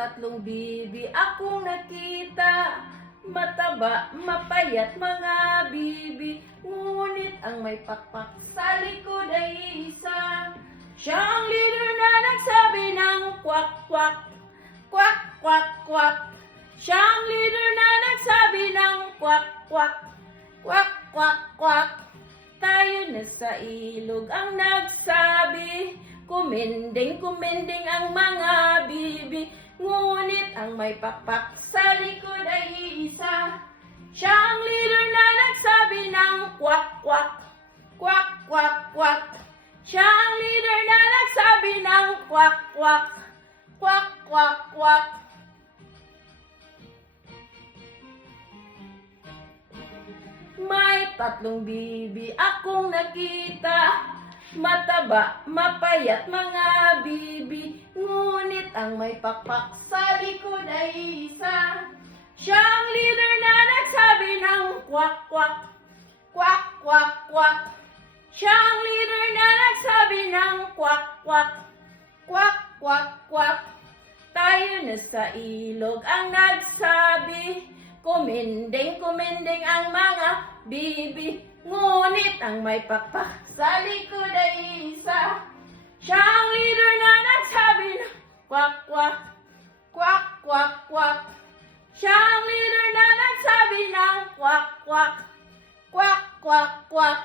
tatlong bibi akong nakita, mataba, mapayat mga bibi, ngunit ang may pakpak sa likod ay isa. Siya ang leader na nagsabi ng kwak kwak, kwak kwak kwak. Siya ang leader na nagsabi ng kwak kwak, kwak kwak kwak. Tayo na sa ilog ang nagsabi, kumending ang mga bibi, ngunit ang may pakpak sa likod ay isa. Siya ang leader na nagsabi ng kwak kwak, kwak kwak kwak. Siya ang leader na nagsabi ng kwak kwak, kwak kwak kwak. May tatlong bibi akong nakita, mataba, mapayat mga bibi, ngunit ang may pakpak sa likod ay isa. Siya ang leader na nagsabi ng kwak kwak, kwak kwak kwak. Siya ang leader na nagsabi ng kwak kwak, kwak kwak kwak. Tayo na sa ilog ang nagsabi, kumending ang mga bibi, ngunit ang may pakpak sa likod ay isa. Siya ang leader na nagsabi ng kwak kwak, kwak kwak kwak. Siya ang leader na nagsabi ng kwak kwak, kwak kwak kwak.